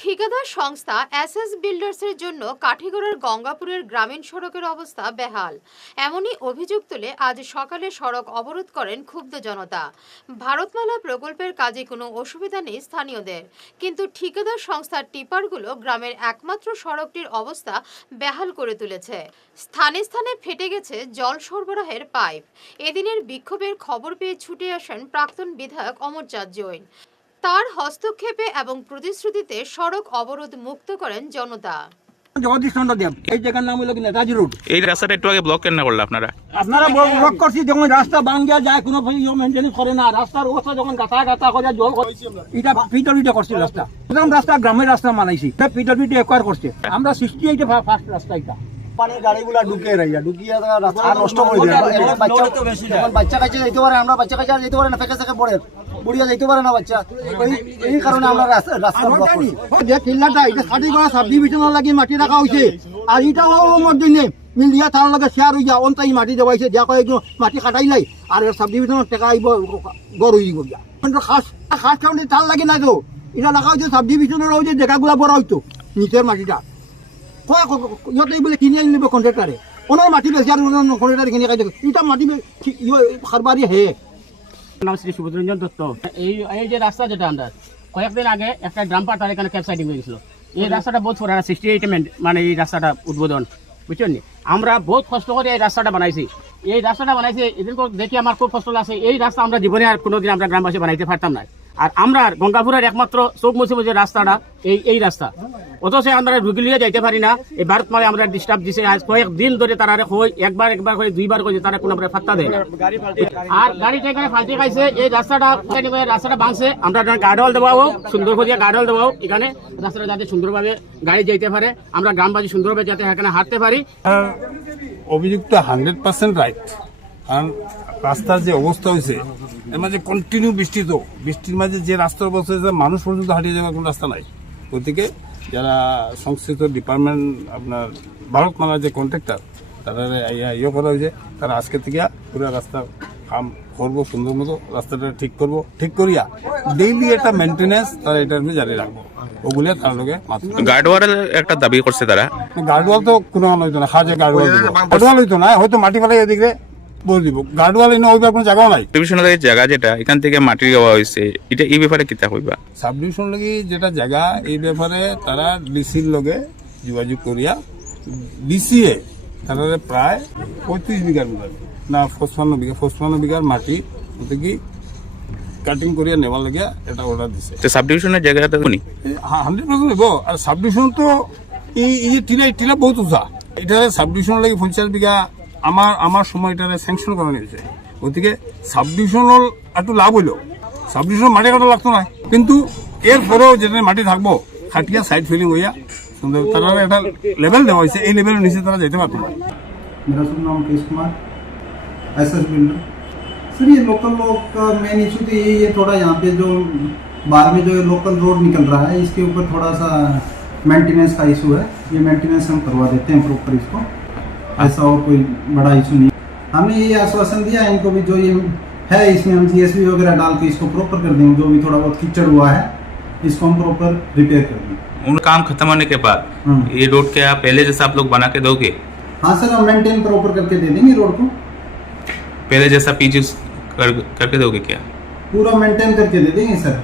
ঠিকাদার সংস্থা এসএস বিল্ডার্সের জন্য কাঠিগড়ার গঙ্গাপুরের গ্রামীণ সড়কের অবস্থা বেহাল। এমনই অভিযোগ তুলে আজ সকালে সড়ক অবরোধ করেন ক্ষুব্ধ জনতা। ভারতমালা প্রকল্পের কাজে কোনো অসুবিধা নেই স্থানীয়দের। কিন্তু ঠিকাদার সংস্থার টিপারগুলো গ্রামের একমাত্র সড়কটির অবস্থা বেহাল করে তুলেছে। স্থানে স্থানে ফেটে গেছে জল সরবরাহের পাইপ। এদিনের বিক্ষোভের খবর পেয়ে ছুটে আসেন প্রাক্তন বিধায়ক অমরচাঁদ জৈন। তার হস্তক্ষেপে এবং প্রতিশ্রুতিতে সড়ক অবরোধ মুক্ত করেন জনতা। জগদীশ চন্দ্র দেব এই জায়গার নাম হলো কি নেতাজি রোড এই রাস্তাটা একটু আগে ব্লক কেন করল আপনারা। আপনারা ব্লক করছি যখন রাস্তা ভাঙ্গিয়া যায় কোনো মেনটেন্স করে না। রাস্তার অবস্থা যখন গাথা গাথা করে জল এটা পিডব্লিউডি করছে রাস্তা। প্রথম রাস্তা গ্রামের রাস্তা মানাইছি পিডব্লিউডি একোয়ার করছে। আমরা সৃষ্টি এইটা ফার্স্ট রাস্তা এটা। পানি গাড়িগুলা ঢুকে রাইয়া ঢুকিয়ে রাস্তা নষ্ট করে দিয়ে বাচ্চা বাচ্চা কাছে যাইতে পারে আমরা বাচ্চা কাছে যেতে পারে না ফেঁকে থেকে পড়ে। বুড়িয়া যাইতে পারে না বাচ্চা। এই- এই কারণে আমরা রাস্তা রাস্তা ব্লক করছি। যে কিল্লাটা এটা সাথে করা সাব ডিভিশনের লাগি মাটি রাখা হয়েছে আর এটা মধ্যে নেই মিলিয়া তার লগে শেয়ার হয়ে যাও অন্তাই মাটি দেওয়াইছে দিয়া কয় একটু মাটি কাটাই লাই আর সাব ডিভিশনের টেকা আইব গড় হয়ে গিয়া। খাস খাস কাউন্টি তার লাগে না তো। এটা রাখা হয়েছে সাব ডিভিশনের যে জায়গাগুলা বড় হইতো নিচের মাটিটা। ইহঁতে বোলে কিনি আনি নিব কন্ট্রাক্টারে ওনার মাটি বেশি আর ওনার কন্ট্রাক্টারে কিনে দেখো এটা মাটি খারবারি হে। নাম শ্রী সুভদ্রঞ্জন দত্ত। এই এই যে রাস্তা যেটা আমরা কয়েকদিন আগে একটা ড্রাম পার্টার এখানে ক্যাব সাইডিং হয়েছিল এই রাস্তাটা বহুত পুরানা সিক্সটি এইট মানে এই রাস্তাটা উদ্বোধন। বুঝছেন নি? আমরা বহুত কষ্ট করে এই রাস্তাটা বানাইছি। এই রাস্তাটা বানাইছি এদিন দেখি আমার খুব কষ্ট লাগছে। এই রাস্তা আমরা জীবনে আর কোনোদিন আমরা গ্রামবাসী বানাইতে পারতাম না আর আমরা গঙ্গাপুরের একমাত্র চোখ মুছে মুছে রাস্তাটা, এই এই রাস্তা। অথচ আমরা রুগী লিয়ে যাইতে পারি না। এই ভারত মালে আমরা ডিস্টার্ব দিছে আজ কয়েক দিন ধরে তারা হয় একবার একবার করে দুইবার করে তারা কোনো আমরা ফাত্তা দেয় আর গাড়িটা এখানে ফালতে খাইছে, এই রাস্তাটা রাস্তাটা ভাঙছে। আমরা গার্ডওয়াল দেওয়াও সুন্দর করে গার্ডওয়াল দেওয়াও এখানে রাস্তাটা যাতে সুন্দরভাবে গাড়ি যাইতে পারে, আমরা গ্রামবাসী সুন্দরভাবে যাতে এখানে হাঁটতে পারি। অভিযুক্ত হান্ড্রেড পার্সেন্ট রাইট কারণ রাস্তার যে অবস্থা হয়েছে এর মাঝে কন্টিনিউ বৃষ্টি তো। বৃষ্টির মাঝে যে রাস্তার অবস্থা হয়েছে মানুষ পর্যন্ত হারিয়ে যাওয়ার কোনো রাস্তা নাই। গতিকে যারা সংশ্লিষ্ট ডিপার্টমেন্ট আপনার ভারত ভারতমালার যে কন্ট্রাক্টর তারা ইয়ে করা হয়েছে তারা আজকে থেকে পুরো রাস্তা কাম করব সুন্দর মতো রাস্তাটা ঠিক করব। ঠিক করিয়া ডেইলি একটা মেনটেনেন্স তারা এটার উপরে জারি রাখব। ওগুলো তার লগে মাত্র গার্ডওয়ারের একটা দাবি করছে তারা। গার্ডওয়াল তো কোনো হইতো না গার্ডওয়াল গার্ডওয়াল হইতো না হয়তো মাটি ফেলাই এদিকে বলে দিব। গার্ডওয়াল এনে ওইবার কোনো জায়গাও নাই? ডিভিশনের এই জায়গা যেটা এখান থেকে মাটি দেওয়া হয়েছে এটা এই ব্যাপারে কিতা কইবা? সাব ডিভিশন লাগি যেটা জায়গা এই ব্যাপারে তারা ডিসির লগে যোগাযোগ করিয়া ডিসিএ তারা প্রায় পঁয়ত্রিশ বিঘার মতো না পঁচপান্ন বিঘা পঁচপান্ন বিঘার মাটি ওতে কি কাটিং করিয়া নেওয়ার লাগে এটা অর্ডার দিছে। তো সাব ডিভিশনের জায়গাটা কোনি হান্ড্রেড পার্সেন্ট হইব। আর সাব ডিভিশন তো এই যে টিলা টিলা বহুত উঁচা। এটা সাব ডিভিশন লাগে পঞ্চাশ বিঘা আমার আমার সময় এটা স্যাংশন করা নিয়েছে গতিকে সাব ডিভিশনাল একটু লাভ হইলো সাব ডিভিশন মাটি কাটা লাগতো না কিন্তু এরপরেও যেটা মাটি থাকবো খাটিয়া সাইড ফিলিং হইয়া সুন্দর তারা একটা লেভেল দেওয়া হয়েছে এই লেভেলের নিচে তারা যেতে পারতো না मेरा शुभ नाम Kesh Kumar S S builder sir ये लोकल लोग का मेन इशू तो यही है थोड़ा यहाँ पे जो बाहर में जो लोकल रोड निकल रहा है इसके ऊपर थोड़ा सा मेंटेनेंस का इशू है ये मेंटेनेंस हम करवा देते हैं प्रॉपर इसको ऐसा और कोई बड़ा इशू नहीं। हमने ये आश्वासन दिया है इनको भी जो ये है इसमें हम जीएसबी वगैरह डाल के इसको प्रॉपर कर देंगे जो भी थोड़ा बहुत कीचड़ हुआ है इसको हम प्रॉपर रिपेयर कर देंगे। उन काम खत्म होने के बाद हम्म। ये रोड क्या पहले जैसा आप लोग बना के दोगे? हाँ सर हम मेंटेन प्रॉपर करके दे देंगे रोड को। पहले जैसा पीच कर, करके दोगे क्या? पूरा मेंटेन करके दे देंगे सर।